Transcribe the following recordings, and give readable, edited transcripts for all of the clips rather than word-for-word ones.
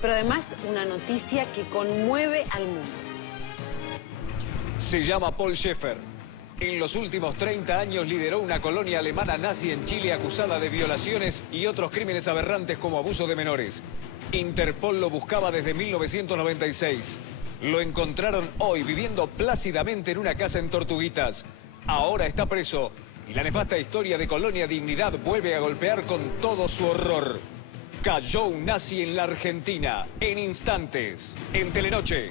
pero además una noticia que conmueve al mundo. Se llama Paul Schaeffer. En los últimos 30 años lideró una colonia alemana nazi en Chile acusada de violaciones y otros crímenes aberrantes como abuso de menores. Interpol lo buscaba desde 1996. Lo encontraron hoy viviendo plácidamente en una casa en Tortuguitas. Ahora está preso y la nefasta historia de Colonia Dignidad vuelve a golpear con todo su horror. Cayó un nazi en la Argentina, en instantes, en Telenoche.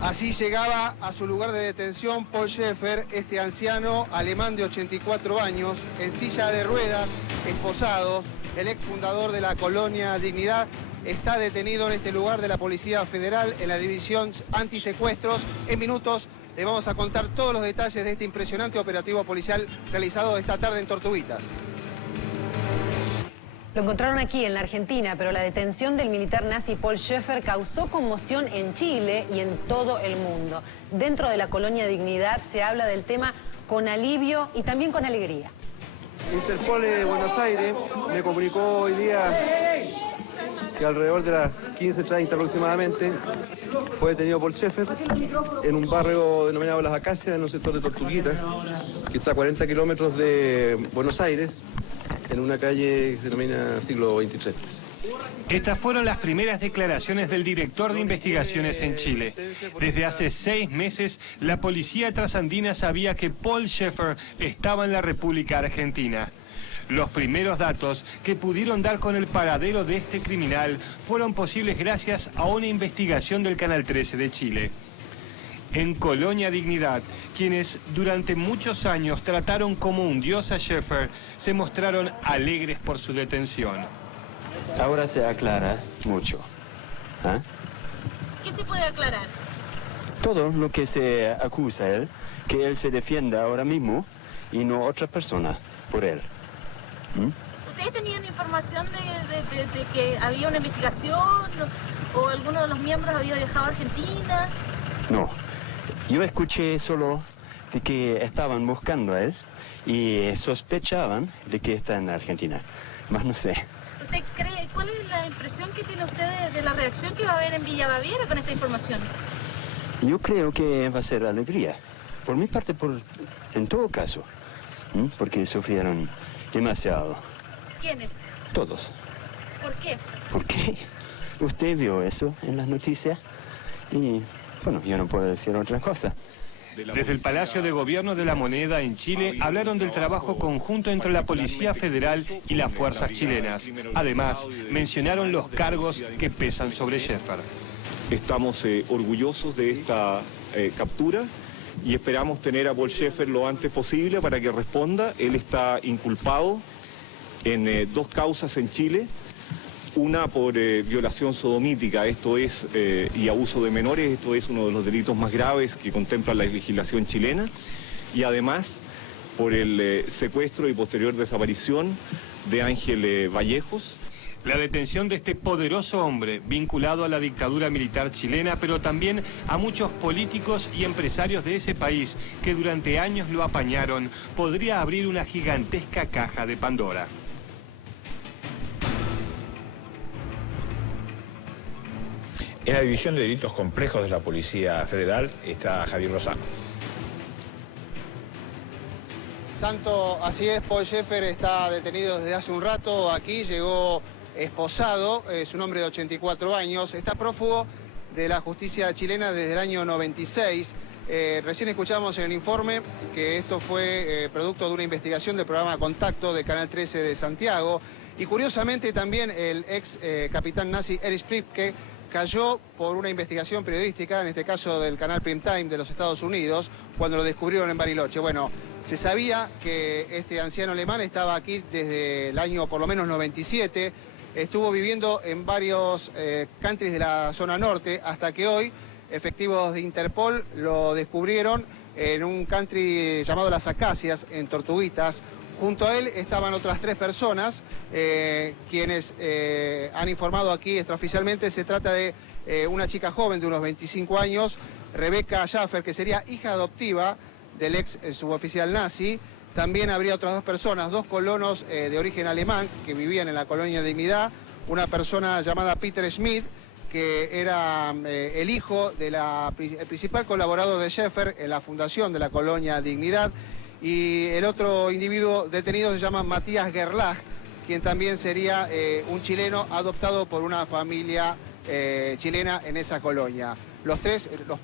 Así llegaba a su lugar de detención Paul Schaeffer, este anciano alemán de 84 años, en silla de ruedas, esposado. El exfundador de la Colonia Dignidad está detenido en este lugar de la Policía Federal, en la División Antisecuestros. En minutos le vamos a contar todos los detalles de este impresionante operativo policial realizado esta tarde en Tortuguitas. Lo encontraron aquí, en la Argentina, pero la detención del militar nazi Paul Schaeffer causó conmoción en Chile y en todo el mundo. Dentro de la Colonia Dignidad se habla del tema con alivio y también con alegría. Interpol de Buenos Aires me comunicó hoy día que alrededor de las 15:30 aproximadamente fue detenido Paul Schaeffer en un barrio denominado Las Acacias, en un sector de Tortuguitas, que está a 40 kilómetros de Buenos Aires, en una calle que se denomina Siglo XXIII. Estas fueron las primeras declaraciones del director de investigaciones en Chile. Desde hace 6 meses, la policía trasandina sabía que Paul Schaeffer estaba en la República Argentina. Los primeros datos que pudieron dar con el paradero de este criminal fueron posibles gracias a una investigación del Canal 13 de Chile. En Colonia Dignidad, quienes durante muchos años trataron como un dios a Schaeffer, se mostraron alegres por su detención. Ahora se aclara mucho. ¿Ah? ¿Qué se puede aclarar? Todo lo que se acusa a él, que él se defienda ahora mismo y no otra persona por él. ¿Ustedes tenían información de que había una investigación o alguno de los miembros había viajado a Argentina? No. Yo escuché solo de que estaban buscando a él y sospechaban de que está en Argentina. Más no sé. ¿Usted cree, cuál es la impresión que tiene usted de la reacción que va a haber en Villa Baviera con esta información? Yo creo que va a ser alegría. Por mi parte, en todo caso. Porque sufrieron demasiado. ¿Quiénes? Todos. ¿Por qué? ¿Por qué? Usted vio eso en las noticias y... bueno, yo no puedo decir otra cosa. Desde el Palacio de Gobierno de la Moneda en Chile hablaron del trabajo conjunto entre la Policía Federal y las fuerzas chilenas. Además, mencionaron los cargos que pesan sobre Schaeffer. Estamos orgullosos de esta captura y esperamos tener a Paul Schaeffer lo antes posible para que responda. Él está inculpado en 2 causas en Chile. Una por violación sodomítica, esto es, y abuso de menores, esto es uno de los delitos más graves que contempla la legislación chilena. Y además por el secuestro y posterior desaparición de Ángel Vallejos. La detención de este poderoso hombre, vinculado a la dictadura militar chilena, pero también a muchos políticos y empresarios de ese país que durante años lo apañaron, podría abrir una gigantesca caja de Pandora. En la División de Delitos Complejos de la Policía Federal está Javier Lozano. Santo, así es, Paul Schaeffer está detenido desde hace un rato. Aquí llegó esposado, es un hombre de 84 años. Está prófugo de la justicia chilena desde el año 96. Recién escuchamos en el informe que esto fue producto de una investigación del programa Contacto de Canal 13 de Santiago. Y curiosamente también el ex capitán nazi Erich Priebke cayó por una investigación periodística, en este caso del canal Primetime de los Estados Unidos, cuando lo descubrieron en Bariloche. Bueno, se sabía que este anciano alemán estaba aquí desde el año por lo menos 97, estuvo viviendo en varios countries de la zona norte, hasta que hoy efectivos de Interpol lo descubrieron en un country llamado Las Acacias, en Tortuguitas. Junto a él estaban otras 3 personas, quienes han informado aquí extraoficialmente. Se trata de una chica joven de unos 25 años, Rebecca Schaffer, que sería hija adoptiva del ex suboficial nazi, También habría otras 2 personas, 2 colonos de origen alemán que vivían en la colonia Dignidad. Una persona llamada Peter Schmidt, que era el hijo del principal colaborador de Schäfer en la fundación de la colonia Dignidad. Y el otro individuo detenido se llama Matías Gerlach, quien también sería un chileno adoptado por una familia chilena en esa colonia. Los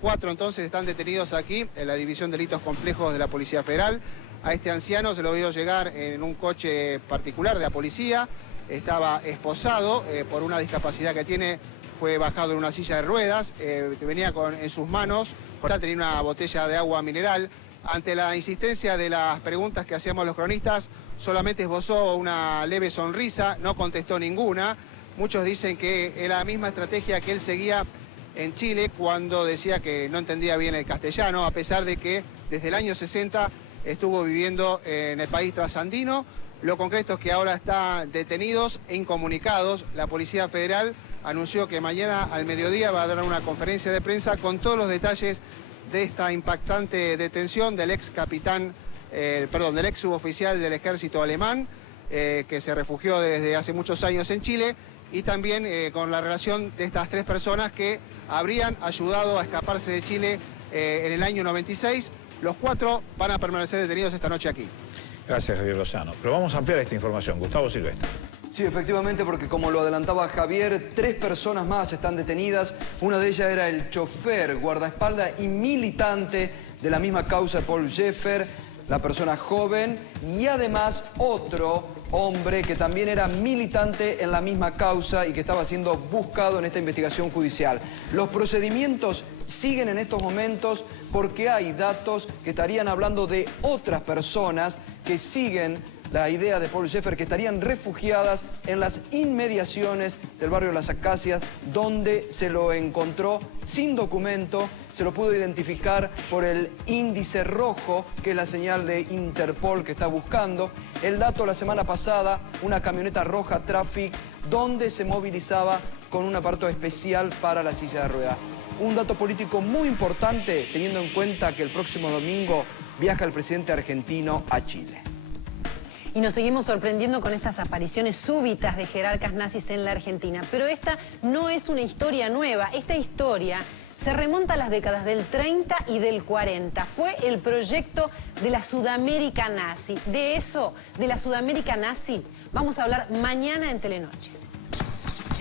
4 entonces están detenidos aquí en la División de Delitos Complejos de la Policía Federal. A este anciano se lo vio llegar en un coche particular de la policía. Estaba esposado por una discapacidad que tiene, fue bajado en una silla de ruedas, venía en sus manos, tenía una botella de agua mineral. Ante la insistencia de las preguntas que hacíamos los cronistas, solamente esbozó una leve sonrisa, no contestó ninguna. Muchos dicen que era la misma estrategia que él seguía en Chile cuando decía que no entendía bien el castellano, a pesar de que desde el año 60 estuvo viviendo en el país trasandino. Lo concreto es que ahora están detenidos e incomunicados. La Policía Federal anunció que mañana al mediodía va a dar una conferencia de prensa con todos los detalles de esta impactante detención del ex suboficial del ejército alemán, que se refugió desde hace muchos años en Chile, y también con la relación de estas 3 personas que habrían ayudado a escaparse de Chile en el año 96. Los 4 van a permanecer detenidos esta noche aquí. Gracias, Javier Lozano. Pero vamos a ampliar esta información. Gustavo Silvestre. Sí, efectivamente, porque como lo adelantaba Javier, 3 personas más están detenidas. Una de ellas era el chofer, guardaespaldas y militante de la misma causa, Paul Schäfer, la persona joven, y además otro hombre que también era militante en la misma causa y que estaba siendo buscado en esta investigación judicial. Los procedimientos siguen en estos momentos porque hay datos que estarían hablando de otras personas que siguen la idea de Paul Schäfer, que estarían refugiadas en las inmediaciones del barrio Las Acacias, donde se lo encontró sin documento. Se lo pudo identificar por el índice rojo, que es la señal de Interpol que está buscando. El dato la semana pasada, una camioneta roja Traffic, donde se movilizaba con un aparato especial para la silla de ruedas. Un dato político muy importante, teniendo en cuenta que el próximo domingo viaja el presidente argentino a Chile. Y nos seguimos sorprendiendo con estas apariciones súbitas de jerarcas nazis en la Argentina. Pero esta no es una historia nueva. Esta historia se remonta a las décadas del 30 y del 40. Fue el proyecto de la Sudamérica nazi. De eso, de la Sudamérica nazi, vamos a hablar mañana en Telenoche.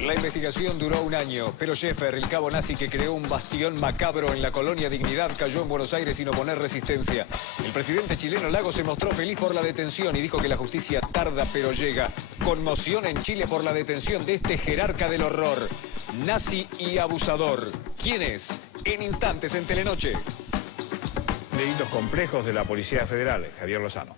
La investigación duró un año, pero Schäfer, el cabo nazi que creó un bastión macabro en la colonia Dignidad, cayó en Buenos Aires sin oponer resistencia. El presidente chileno Lagos se mostró feliz por la detención y dijo que la justicia tarda pero llega. Conmoción en Chile por la detención de este jerarca del horror, nazi y abusador. ¿Quién es? En instantes en Telenoche. Delitos complejos de la Policía Federal, Javier Lozano.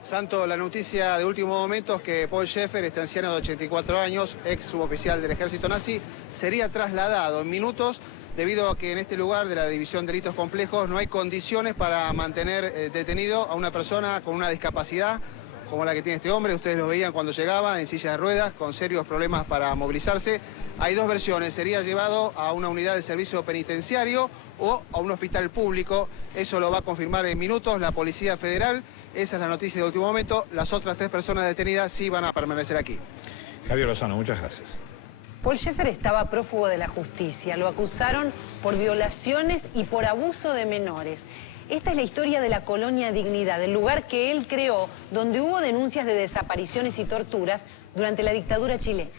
Santo, la noticia de último momento es que Paul Schäfer, este anciano de 84 años, ex suboficial del ejército nazi, sería trasladado en minutos debido a que en este lugar de la División de Delitos Complejos no hay condiciones para mantener detenido a una persona con una discapacidad como la que tiene este hombre. Ustedes lo veían cuando llegaba en silla de ruedas, con serios problemas para movilizarse. Hay 2 versiones: sería llevado a una unidad del servicio penitenciario o a un hospital público. Eso lo va a confirmar en minutos la Policía Federal. Esa es la noticia de último momento. Las otras 3 personas detenidas sí van a permanecer aquí. Javier Lozano, muchas gracias. Paul Schäfer estaba prófugo de la justicia. Lo acusaron por violaciones y por abuso de menores. Esta es la historia de la colonia Dignidad, el lugar que él creó, donde hubo denuncias de desapariciones y torturas durante la dictadura chilena.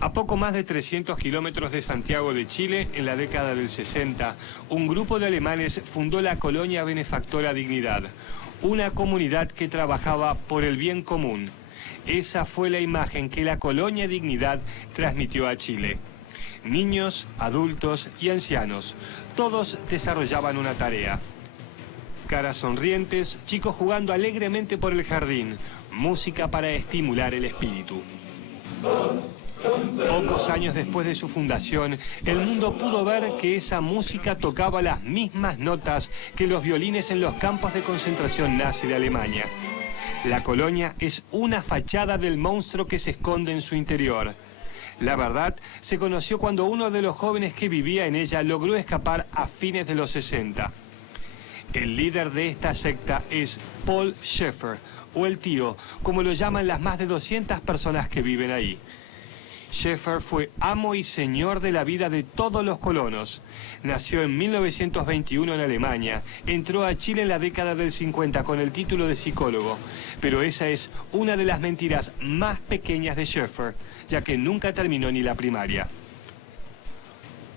A poco más de 300 kilómetros de Santiago de Chile, en la década del 60, un grupo de alemanes fundó la colonia benefactora Dignidad, una comunidad que trabajaba por el bien común. Esa fue la imagen que la colonia Dignidad transmitió a Chile. Niños, adultos y ancianos, todos desarrollaban una tarea. Caras sonrientes, chicos jugando alegremente por el jardín, música para estimular el espíritu. Pocos años después de su fundación, el mundo pudo ver que esa música tocaba las mismas notas que los violines en los campos de concentración nazi de Alemania. La colonia es una fachada del monstruo que se esconde en su interior. La verdad se conoció cuando uno de los jóvenes que vivía en ella logró escapar a fines de los 60. El líder de esta secta es Paul Schaeffer, o el tío, como lo llaman las más de 200 personas que viven ahí. Schaeffer fue amo y señor de la vida de todos los colonos. Nació en 1921 en Alemania. Entró a Chile en la década del 50 con el título de psicólogo. Pero esa es una de las mentiras más pequeñas de Schaeffer, ya que nunca terminó ni la primaria.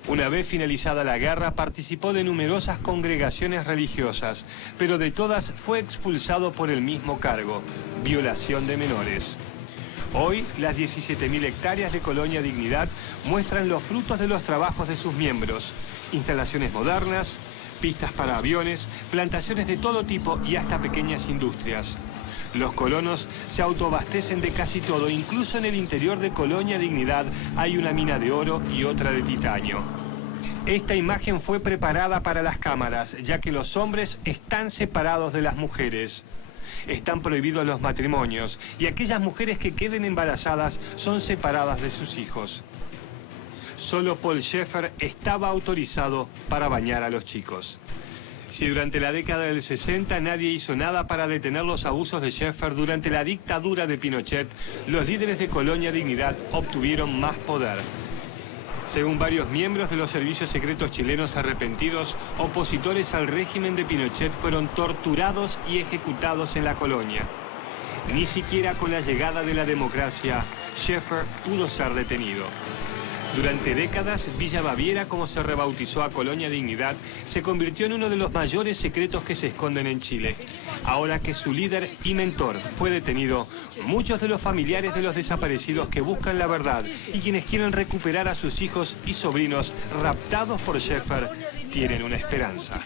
Una vez finalizada la guerra, participó de numerosas congregaciones religiosas, pero de todas fue expulsado por el mismo cargo: violación de menores. Hoy, las 17.000 hectáreas de Colonia Dignidad muestran los frutos de los trabajos de sus miembros: instalaciones modernas, pistas para aviones, plantaciones de todo tipo y hasta pequeñas industrias. Los colonos se autoabastecen de casi todo, incluso en el interior de Colonia Dignidad hay una mina de oro y otra de titanio. Esta imagen fue preparada para las cámaras, ya que los hombres están separados de las mujeres. Están prohibidos los matrimonios y aquellas mujeres que queden embarazadas son separadas de sus hijos. Solo Paul Schaeffer estaba autorizado para bañar a los chicos. Si durante la década del 60 nadie hizo nada para detener los abusos de Schaeffer, durante la dictadura de Pinochet, los líderes de Colonia Dignidad obtuvieron más poder. Según varios miembros de los servicios secretos chilenos arrepentidos, opositores al régimen de Pinochet fueron torturados y ejecutados en la colonia. Ni siquiera con la llegada de la democracia, Schaeffer pudo ser detenido. Durante décadas, Villa Baviera, como se rebautizó a Colonia Dignidad, se convirtió en uno de los mayores secretos que se esconden en Chile. Ahora que su líder y mentor fue detenido, muchos de los familiares de los desaparecidos que buscan la verdad y quienes quieren recuperar a sus hijos y sobrinos raptados por Schaeffer tienen una esperanza.